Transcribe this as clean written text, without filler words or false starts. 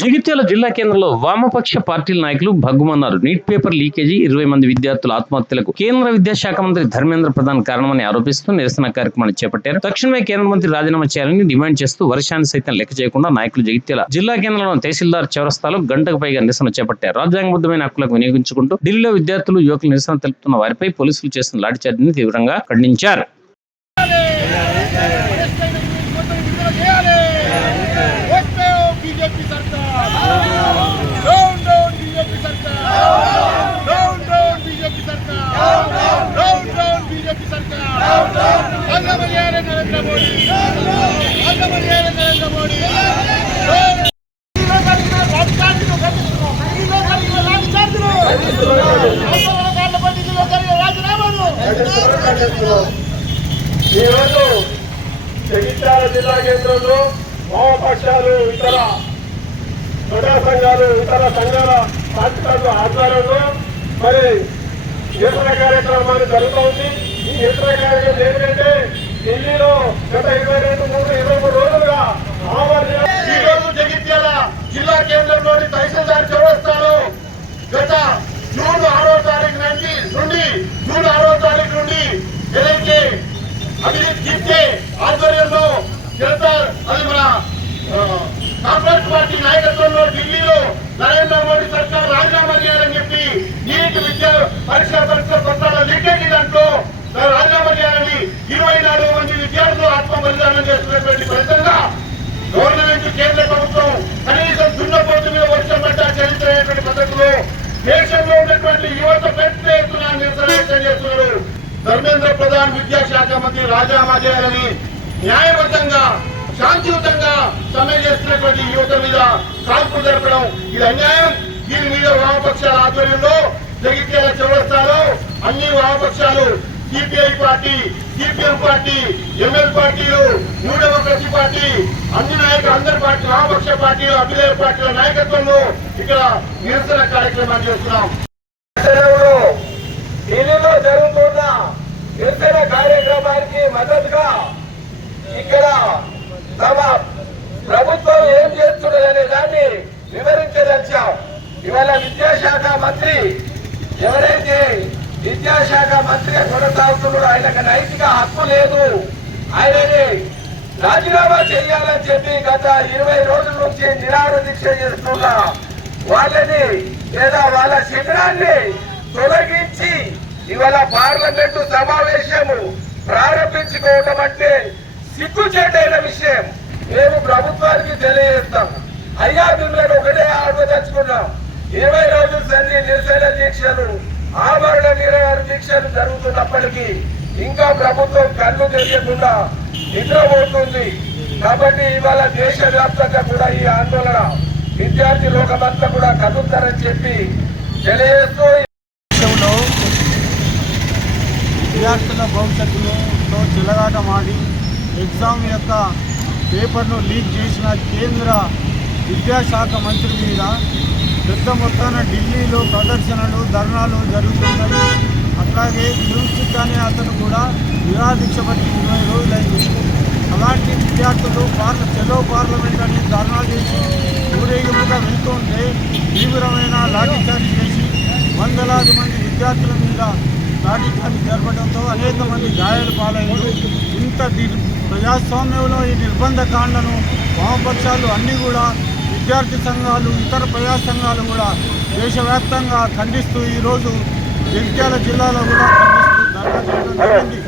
జగిత్యాల జిల్లా కేంద్రంలో వామపక్ష పార్టీల నాయకులు భగ్గుమన్నారు. నీట్ పేపర్ లీకేజీ 20 మంది విద్యార్థుల ఆత్మహత్యలకు కేంద్ర విద్యాశాఖ మంత్రి ధర్మేంద్ర ప్రధాన్ కారణమని ఆరోపిస్తూ నిరసన కార్యక్రమాన్ని చేపట్టారు. తక్షణమే కేంద్ర మంత్రి రాజీనామా చేయాలని డిమాండ్ చేస్తూ వర్షాన్ని సైతం లెక్క చేయకుండా నాయకులు జగిత్యాల జిల్లా కేంద్రంలోని తహసీల్దార్ చౌరస్తాలో గంటకు పైగా నిరసన చేపట్టారు. రాజ్యాంగబద్ధమైన హక్కులకు వినియోగించుకుంటూ ఢిల్లీలో విద్యార్థులు యువకులు నిరసన తెలుపుతున్న వారిపై పోలీసులు చేస్తున్న లాఠీచార్జిని తీవ్రంగా ఖండించారు. ఈరోజు జగిత్యాల జిల్లా కేంద్రంలో వామపక్షాలు ఇతర ప్రజా సంఘాలు ఇతర సంఘాల పార్టీల ఆధ్వర్యంలో మరి నిరసన కార్యక్రమాన్ని జరుగుతోంది. ఈ నిరసన కార్యక్రమం ఏంటంటే ఢిల్లీలో గత 23 రోజులుగా ఈ రోజు జగిత్యాల జిల్లా కేంద్రంలోని తహసీల్దార్ చౌరస్తాలో గత జూన్ 6వ తారీఖు నుండి ఏదైతే అభివృద్ధి ఆధ్వర్యంలో జనతా అది మన కాంగ్రెస్ పార్టీ నాయకత్వంలో ఢిల్లీలో నరేంద్ర మోడీ సర్కార్ రాజీనామా చేయాలని చెప్పి నీట్ విద్యా పరీక్ష పత్రాల లీకేజీ దాంట్లో రాజీనామా చేయాలని 24 మంది విద్యార్థులు ఆత్మ బలిదానం చేస్తున్నటువంటి ఫలితంగా గవర్నమెంట్ కేంద్ర ప్రభుత్వం కనీసం దున్నపోతు మీద వర్షం పడ్డ చరిత్ర పద్ధతిలో దేశంలో ఉన్నటువంటి యువత పెద్ద ఎత్తున నిరసన వ్యక్తం చేస్తున్నారు. ధర్మేంద్ర ప్రధాన్ విద్యాశాఖ మంత్రి రాజీనామా చేయాలని న్యాయబద్ధంగా శాంతియుతంగా సమ్మె చేస్తున్నటువంటి యువత మీద కాల్పులు జరపడం ఇది అన్యాయం. దీని మీద వామపక్షాల ఆధ్వర్యంలో జగిత్యాల చౌరస్తాలో అన్ని వామపక్షాలు CPI party, CPM party, ML పార్టీలు, న్యూ డెమోక్రసీ పార్టీ, అన్ని నాయకులు అందరి పార్టీ వామపక్ష పార్టీలు అభ్యుదయ పార్టీల నాయకత్వంలో ఇక్కడ నిరసన కార్యక్రమాన్ని చేస్తున్నాం. ఢిల్లీలో జరుగుతున్న నిరసన కార్యక్రమానికి మద్దతుగా ఇక్కడ తమ ప్రభుత్వం ఏం చేస్తున్నదనే దాన్ని వివరించదలిచాం. ఇవాళ విద్యాశాఖ మంత్రి ఎవరైతే విద్యాశాఖ మంత్రిగా కొనసాగుతున్నాడో ఆయనకు నైతిక హక్కు లేదు, ఆయనని రాజీనామా చేయాలని చెప్పి గత 20 రోజుల నుంచి నిరాహార దీక్ష చేస్తున్న వాళ్ళని లేదా వాళ్ళ శిబిరాన్ని తొలగించి ఇవాళ పార్లమెంటు సమావేశము ప్రారంభించుకోవడం అంటే సిగ్గుచేటైన విషయం. మేము ప్రభుత్వానికి తెలియజేస్తాం. అయ్యా మిమ్మల్ని ఒకటే ఆర్వదలుచుకున్నాం. 20 రోజుల సంధి నిరసన దీక్షలు ఆభరణ నిరాహార దీక్షలు జరుగుతున్నప్పటికీ ఇంకా ప్రభుత్వం కళ్ళు తెలియకుండా నిద్రపోతుంది. కాబట్టి ఇవాళ దేశవ్యాప్తంగా కూడా ఈ ఆందోళన విద్యార్థి లోకమంతా కూడా కదులుతారని చెప్పి తెలియజేస్తూ విద్యార్థుల భవిష్యత్తులో చెలగాటమాడి ఎగ్జామ్ యొక్క పేపర్ను లీక్ చేసిన కేంద్ర విద్యాశాఖ మంత్రి మీద పెద్ద మొత్తాన ఢిల్లీలో ప్రదర్శనలు ధర్నాలు జరుగుతున్నాయి. అట్లాగే యూనివర్సిటీ అనే అతను కూడా నిరాదీక్ష పట్టి 20 రోజులైంది. అలాంటి విద్యార్థులు చెలో పార్లమెంట్ అని ధర్నా చేసి ఊరేగింపుగా వెళ్తుంటే తీవ్రమైన లాఠీచార్జ్ చేసి వందలాది మంది విద్యార్థుల మీద లాఠీచార్జ్ జరపడంతో అనేక మంది గాయాలు పాలయ్యారు. ఇంత ప్రజాస్వామ్యంలో ఈ నిర్బంధ కాండను వామపక్షాలు అన్నీ కూడా విద్యార్థి సంఘాలు ఇతర ప్రజా సంఘాలు కూడా దేశవ్యాప్తంగా ఖండిస్తూ ఈరోజు జగిత్యాల జిల్లాలో కూడా ఖండిస్తూ ధర్నా చేయడం జరిగింది.